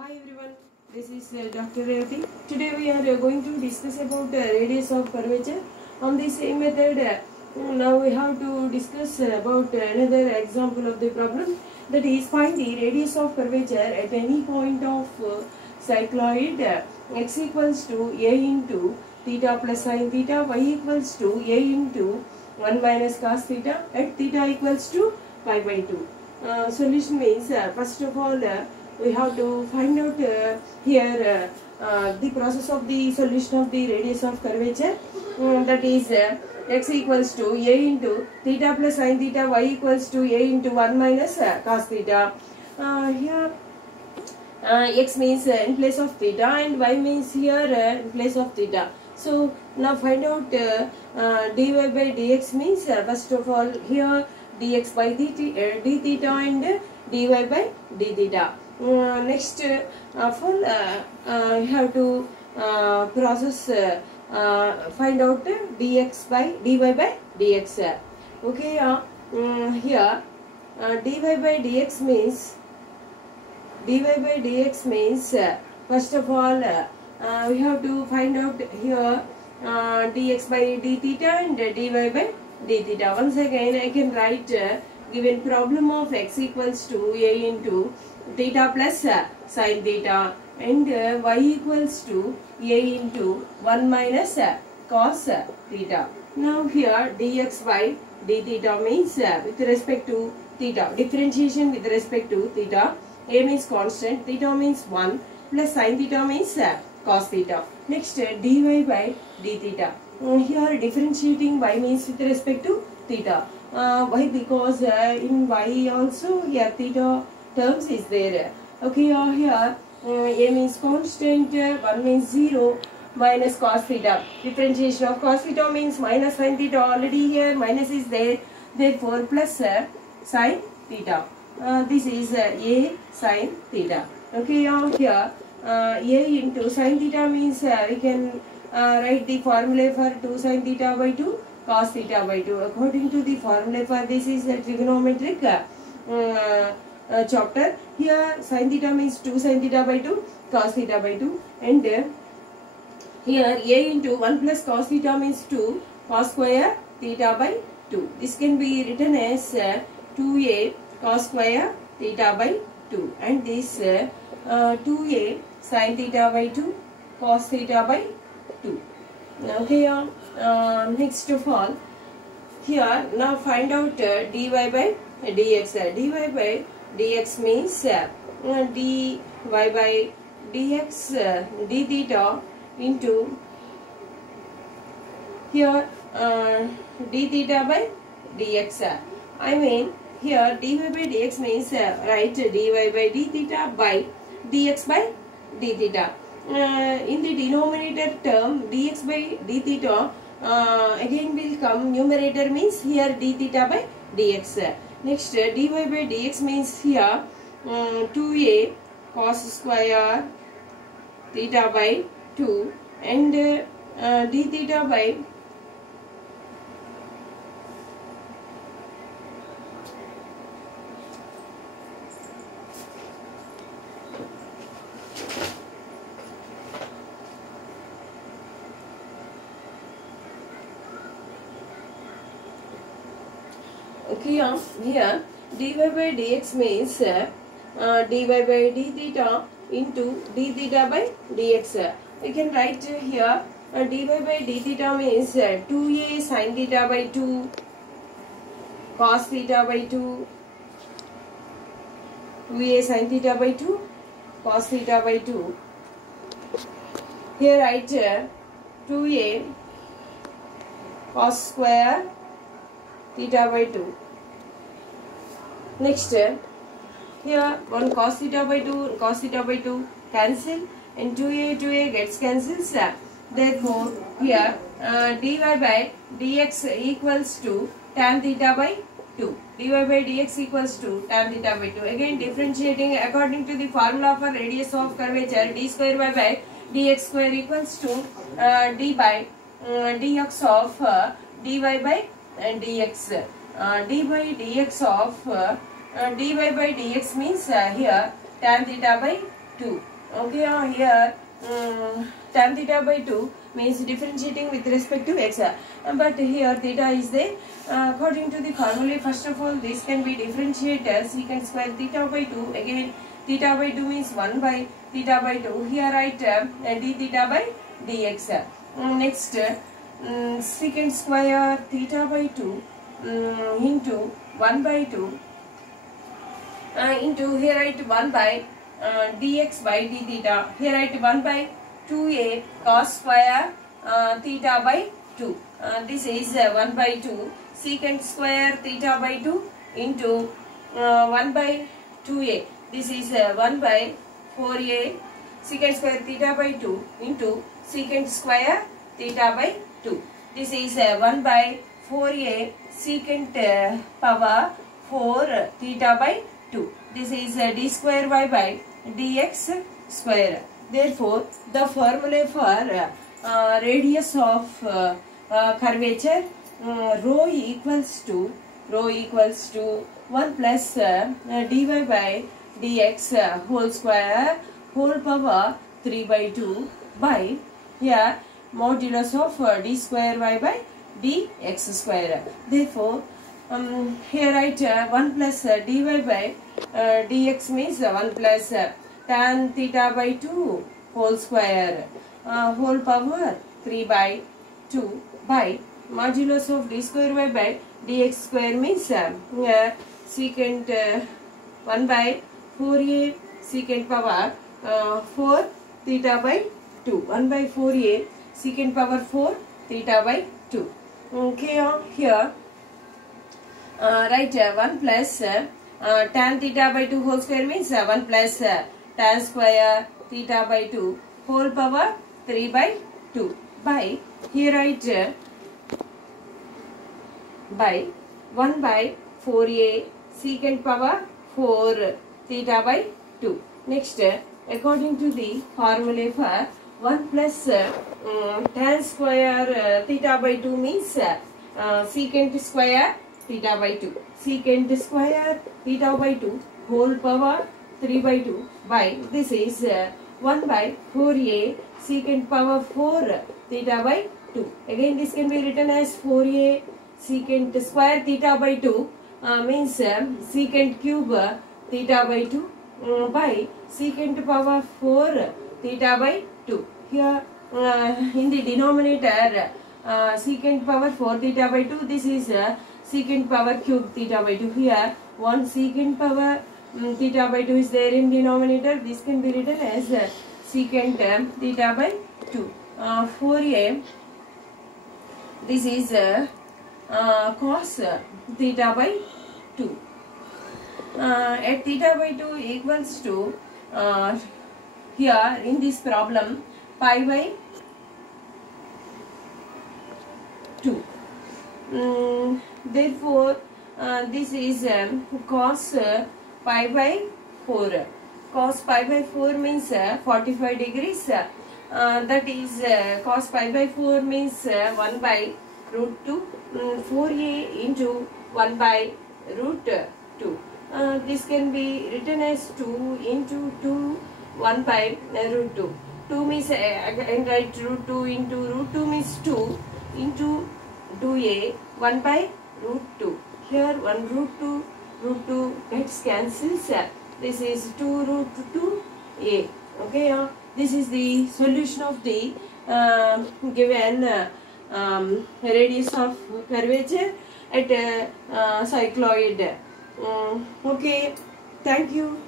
Hi everyone, this is Dr. Revati. Today we are going to discuss about radius of curvature. On the same method, now we have to discuss about another example of the problem, that is find the radius of curvature at any point of cycloid x equals to a into theta plus sin theta, y equals to a into 1 minus cos theta at theta equals to pi by 2. Solution means first of all we have to find out here the process of the solution of the radius of curvature, that is x equals to a into theta plus sin theta, y equals to a into 1 minus cos theta. Here x means in place of theta and y means here in place of theta. So now find out dy by dx means first of all here dx by d theta and dy by d theta. Next you have to process find out dx by dy by dx. Okay, here dy by dx means first of all we have to find out here dx by d theta and dy by d theta. Once again I can write given problem of x equals to a into theta plus sin theta and y equals to a into 1 minus cos theta. Now here dx by d theta means with respect to theta, differentiation with respect to theta. A means constant, theta means 1 plus sin theta means cos theta. Next dy by d theta. Here differentiating y means with respect to theta. Why? Because in y also here theta terms is there. Okay, here a means constant, 1 means 0 minus cos theta. Differentiation of cos theta means minus sin theta. Already here minus is there, therefore plus sin theta. This is a sin theta. Okay, here a into sin theta means we can write the formula for 2 sin theta by 2 cos theta by 2. According to the formula for this is a trigonometric chapter. Here sin theta means 2 sin theta by 2 cos theta by 2 and here a into 1 plus cos theta means 2 cos square theta by 2. This can be written as 2a cos square theta by 2 and this 2a sin theta by 2 cos theta by 2. Now here next of all here now find out dy by dx. Dy by dx means dy by dx d theta into here d theta by dx. I mean here dy by dx means write dy by d theta by dx by d theta. In the denominator term dx by d theta again will come, numerator means here d theta by dx. Next dy by dx means here 2a cos square theta by 2 and d theta by okay, here dy by dx means dy by d theta into d theta by dx. We can write here dy by d theta means 2a sin theta by 2 cos theta by 2, 2a sin theta by 2 cos theta by 2. Here write 2a cos square theta by 2. Next here 1 cos theta by 2 and cos theta by 2 cancel and 2a gets cancels. Therefore here dy by dx equals to tan theta by 2. dy by dx equals to tan theta by 2. Again differentiating according to the formula for radius of curvature, d square by dx square equals to d by dx of dy by dx. D by dx of dy by dx means here tan theta by 2. Okay, here tan theta by 2 means differentiating with respect to x. But here theta is there. According to the formula, first of all, this can be differentiated secant square theta by 2. Again, theta by 2 means 1 by theta by 2. Here write d theta by dx. Next, secant square theta by 2 into 1 by 2 into here write 1 by dx by d theta. Here write 1 by 2a cos square theta by 2. This is 1 by 2 secant square theta by 2 into 1 by 2a. This is 1 by 4a secant square theta by 2 into secant square theta by 2. This is 1 by 4a secant power 4 theta by 2. This is d square y by dx square. Therefore, the formula for radius of curvature rho equals to 1 plus dy by dx whole square whole power 3 by 2 by here modulus of d square y by dx square. Therefore, here write 1 plus dy by dx means 1 plus tan theta by 2 whole square whole power 3 by 2 by modulus of d square y by dx square means secant 1 by 4a secant power 4 theta by 2. 1 by 4a secant power 4 theta by 2. Okay, here write 1 plus tan theta by 2 whole square means 1 plus tan square theta by 2 whole power 3 by 2 by here write by 1 by 4a secant power 4 theta by 2. Next, according to the formula for 1 plus tan square theta by 2 means secant square theta by 2. Secant square theta by 2 whole power 3 by 2 by this is 1 by 4a secant power 4 theta by 2. Again, this can be written as 4a secant square theta by 2 means secant cube theta by 2 by secant power 4 theta by 2. Here in the denominator secant power 4 theta by 2, this is secant power cube theta by 2. Here 1 secant power theta by 2 is there in denominator. This can be written as secant theta by 2. 4a, this is cos theta by 2. At theta by 2 equals to here in this problem pi by 2. Therefore, this is cos pi by 4. Cos pi by 4 means 45 degrees. That is cos pi by 4 means 1 by root 2. 4a into 1 by root 2. This can be written as 2 into 2 1 by root 2. 2 means and write root 2 into root 2 means 2 into 2a 1 by root 2. Here 1 root 2 gets cancels. This is 2 root 2a. Okay, this is the solution of the given radius of curvature at cycloid. Okay, thank you.